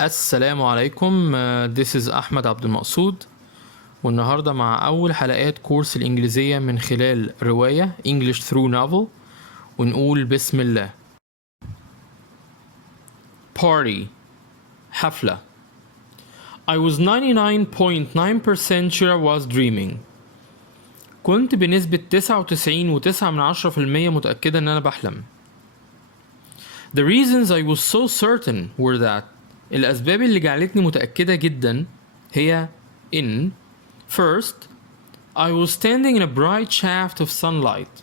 السلام عليكم. This is أحمد عبد المقصود، والنهاردة مع أول حلقات كورس الإنجليزية من خلال رواية English through novel. ونقول بسم الله. Party، حفلة. I was 99.9% sure I was dreaming. كنت بنسبة 99.9% متأكدة إن أنا بحلم. The reasons I was so certain were that الأسباب اللي جعلتني متأكدة جدا هي إن First, I was standing in a bright shaft of sunlight.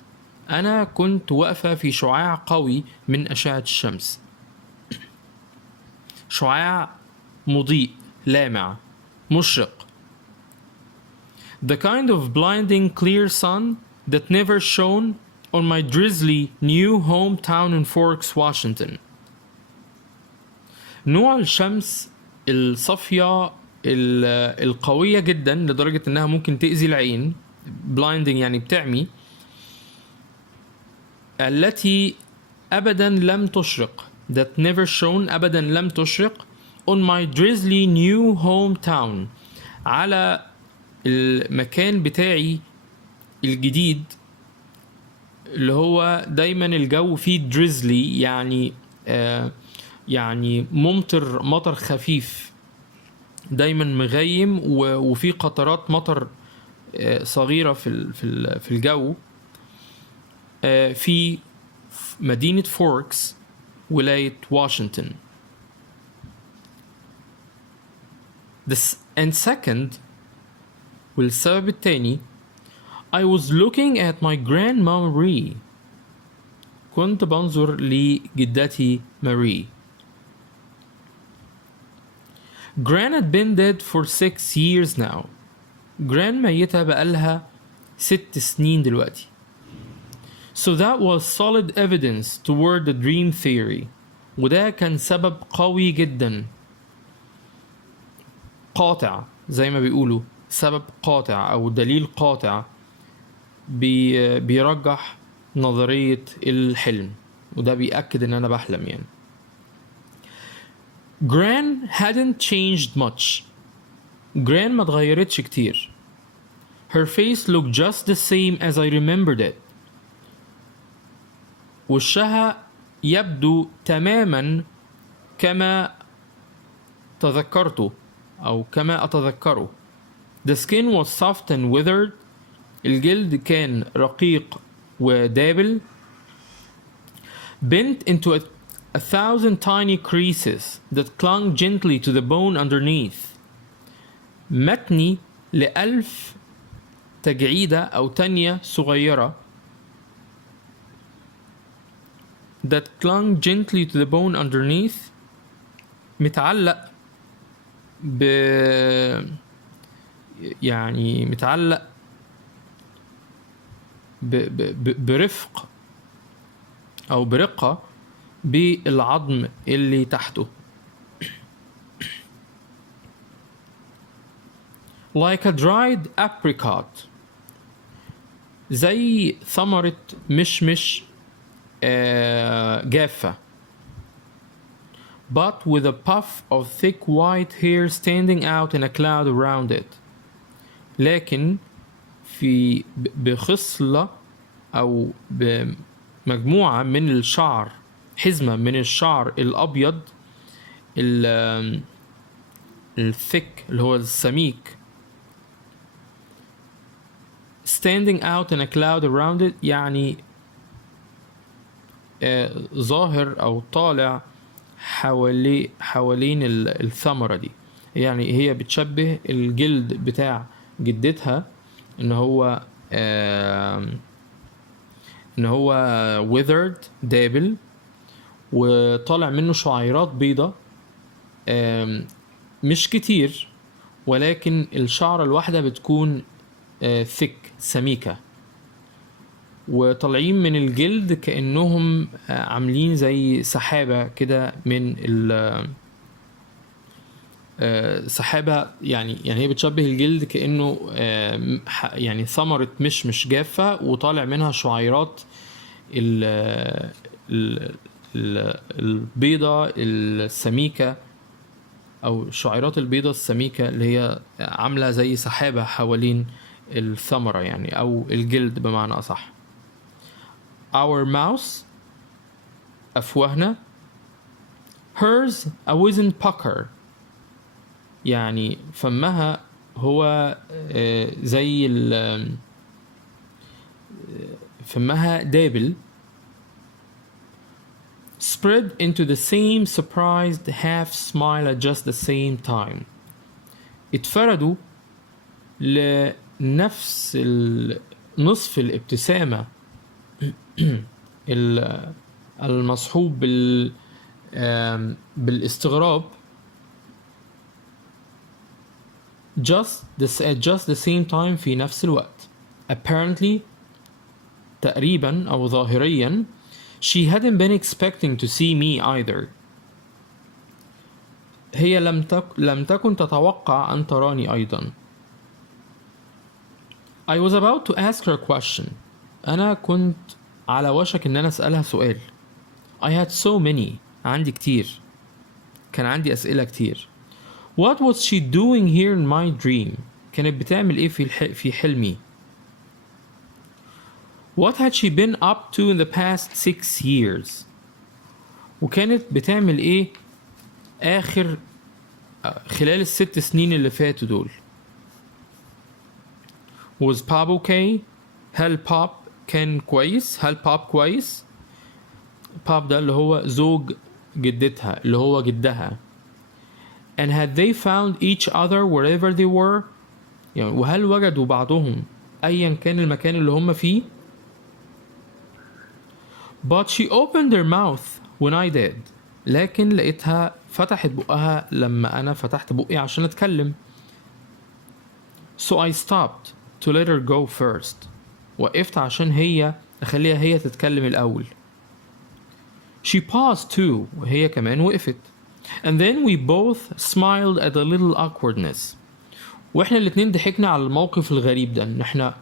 أنا كنت واقفة في شعاع قوي من أشعة الشمس. شعاع مضيء لامع مشرق. The kind of blinding clear sun that never shone on my drizzly new hometown in Forks, Washington. نوع الشمس الصافية القوية جدا لدرجة انها ممكن تأذي العين. blinding يعني بتعمي. التي ابدا لم تشرق. that never shone ابدا لم تشرق on my drizzly new hometown على المكان بتاعي الجديد اللي هو دايما الجو فيه drizzly يعني مطر خفيف دايما مغيم وفي قطرات مطر صغيرة في الجو في مدينة فوركس ولاية واشنطن. And second، والسبب الثاني I was looking at my grandma Marie. كنت بنظر لجدتي ماري. Gran had been dead for 6 years now. Gran ميتة بقالها 6 سنين دلوقتي. So that was solid evidence toward the dream theory. وده كان سبب قوي جدا قاطع زي ما بيقولوا، سبب قاطع أو دليل قاطع بيرجح نظرية الحلم، وده بيأكد إن أنا بحلم يعني. Gran hadn't changed much. Gran ما اتغيرتش كتير. Her face looked just the same as I remembered it. وشها يبدو تماما كما تذكرته أو كما أتذكره. The skin was soft and withered. الجلد كان رقيق ودابل. Bent into a thousand tiny creases that clung gently to the bone underneath. متني ل1000 تجعيدة أو تانية صغيرة that clung gently to the bone underneath. متعلق يعني متعلق برفق أو برقة بالعظم اللي تحته. Like a dried apricot. زي ثمرة مشمش جافة. But with a puff of thick white hair standing out in a cloud around it. لكن بخصلة أو بمجموعة من الشعر، حزمة من الشعر الأبيض الثيك اللي هو السميك. standing out in a cloud around it يعني ظاهر أو طالع حوالين الثمرة دي. يعني هي بتشبه الجلد بتاع جدتها إن هو withered دابل وطالع منه شعيرات بيضة مش كتير، ولكن الشعرة الواحدة بتكون thick سميكة، وطالعين من الجلد كأنهم عاملين زي سحابة كده من سحابة. يعني هي بتشبه الجلد كأنه يعني ثمرة مش جافة وطالع منها شعيرات البيضة السميكة أو الشعيرات البيضة السميكة اللي هي عاملة زي سحابة حوالين الثمرة يعني، أو الجلد بمعنى أصح. Our mouths أفواهنا. Hers a wizened pucker يعني فمها هو زي فمها دابل. Spread into the same surprised half smile at just the same time. اتفردوا لنفس نصف الابتسامة المصحوب بالاستغراب at just the same time في نفس الوقت. Apparently تقريبا أو ظاهريا she hadn't been expecting to see me either. هي لم تكن تتوقع أن تراني أيضا. I was about to ask her a question. أنا كنت على وشك إن أنا أسألها سؤال. I had so many. عندي كتير. كان عندي أسئلة كتير. What was she doing here in my dream? كانت بتعمل إيه في حلمي؟ What had she been up to in the past 6 years? وكانت بتعمل إيه خلال ال6 سنين اللي فاتوا دول؟ Was Pop okay? هل Pop كان كويس؟ هل Pop كويس؟ Pop ده اللي هو زوج جدتها، اللي هو جدها. And had they found each other wherever they were? يعني وهل وجدوا بعضهم أيا كان المكان اللي هم فيه؟ But she opened her mouth when I did. لكن لقيتها فتحت بقها لما أنا فتحت بقي عشان أتكلم. So I stopped to let her go first. وقفت عشان أخليها هي تتكلم الأول. She paused too. وهي كمان وقفت. And then we both smiled at the little awkwardness. واحنا الاتنين ضحكنا على الموقف الغريب ده، ان احنا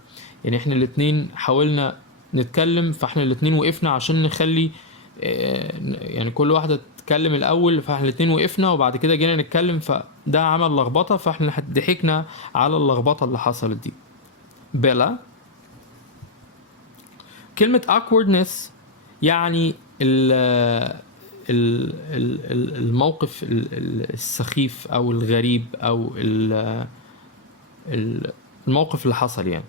الاتنين حاولنا نتكلم، فاحنا الاتنين وقفنا عشان نخلي يعني كل واحدة تتكلم الأول، فاحنا الاتنين وقفنا وبعد كده جينا نتكلم، فده عمل لخبطة، فاحنا ضحكنا على اللخبطة اللي حصلت دي. بيلا. كلمة awkwardness يعني الموقف السخيف أو الغريب أو الموقف اللي حصل يعني.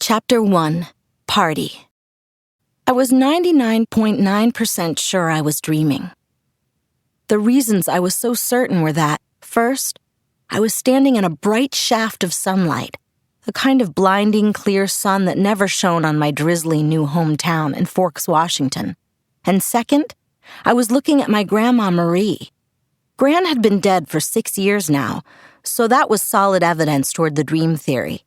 Chapter 1. Party. I was 99.9% sure I was dreaming. The reasons I was so certain were that, first, I was standing in a bright shaft of sunlight, the kind of blinding clear sun that never shone on my drizzly new hometown in Forks, Washington. And second, I was looking at my Grandma Marie. Gran had been dead for 6 years now, so that was solid evidence toward the dream theory.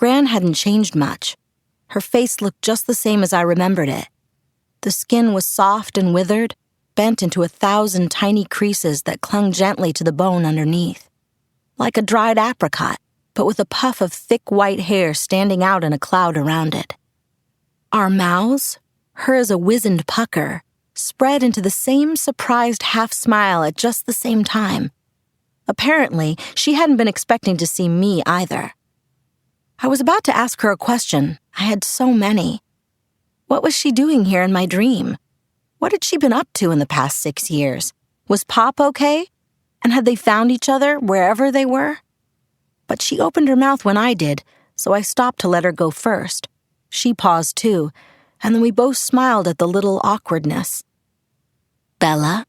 Gran hadn't changed much. Her face looked just the same as I remembered it. The skin was soft and withered, bent into 1,000 tiny creases that clung gently to the bone underneath. Like a dried apricot, but with a puff of thick white hair standing out in a cloud around it. Our mouths, hers a wizened pucker, spread into the same surprised half-smile at just the same time. Apparently, she hadn't been expecting to see me either. I was about to ask her a question. I had so many. What was she doing here in my dream? What had she been up to in the past 6 years? Was Pop okay? And had they found each other wherever they were? But she opened her mouth when I did, so I stopped to let her go first. She paused too, and then we both smiled at the little awkwardness. Bella?